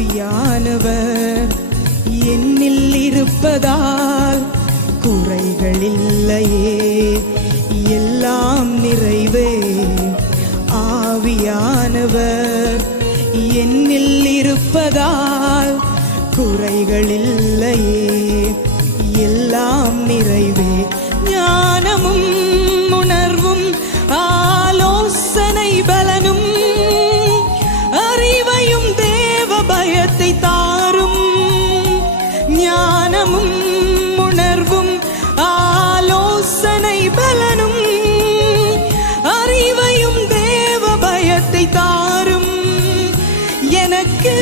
ஆவியானவர் என்னில் இருப்பதால் குறைகள் இல்லையே, எல்லாம் நிறைவே. ஆவியானவர் என்னில் இருப்பதால் குறைகள் இல்லையே, எல்லாம் நிறைவே. ஞானமும் உணர்வும் ஆலோசனை பலனும் அறிவையும் தேவ பயத்தை தாரும். ஞானமும் உணர்வும் ஆலோசனை பலனும் அறிவையும் தேவ பயத்தை தாரும். எனக்கு